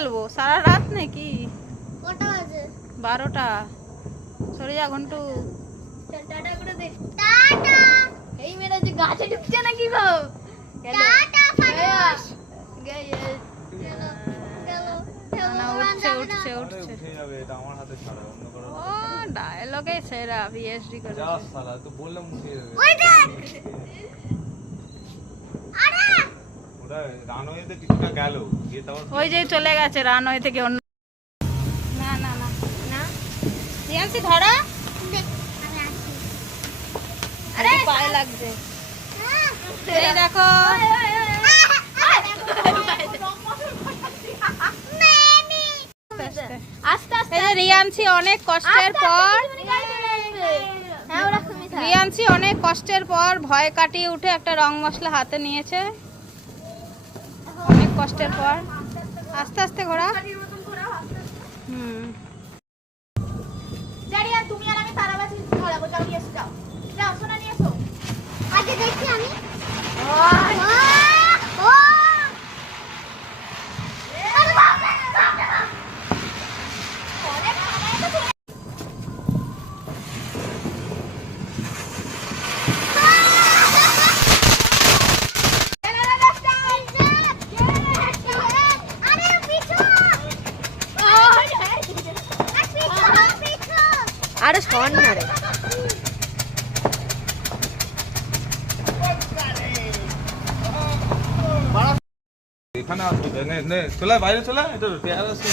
খেলবো সারা রাত নাকি? কটা বাজে? 12টা। সরে যা ঘন্টু। টাটা করে দে। টাটা। এই মেয়েরা যে গাছে ঢুকছে নাকি গো? টাটা ফানুস। না উঠছে উঠছে উঠছে। উঠে যাবে, এটা আমার হাতে ছাড়া, অন্য কারো ও ডায়লগে সেরা বিএসডি করে। যা শালা, তো বললাম উঠে যাবে। ওই দেখ। আরে ওটা রানওয়েতে কিছুটা গেল, গিয়ে তারপর ওই যে চলে গেছে রানওয়ে থেকে অন্য। না না না না রিয়ান্সি ধরা। দেখ আমি আসছি। আরে পায়ে লাগছে। এই দেখো আস্তে আস্তে এই যে রিয়ান্সি অনেক কষ্টের পর হ্যাঁ ওরকমই থাক। রিয়ান্সি অনেক কষ্টের পর ভয় কাটিয়ে উঠে একটা রং মশলা হাতে নিয়েছে। অনেক কষ্টের পর আস্তে আস্তে ঘোরা। হুম জারিয়া তুমি আর আমি তারাবাজি ধরাবো, যাও নিয়ে এসো, যাও যাও সোনা নিয়ে এসো। আগে দেখি আমি। ও আরে বাপ রে, বাপ রে, বাপ। অনেক খাবার তো আরে শোন না রে। এখানে আসবে, নে নে চলে বাইরে চলে, এটা পেয়ারা আছে।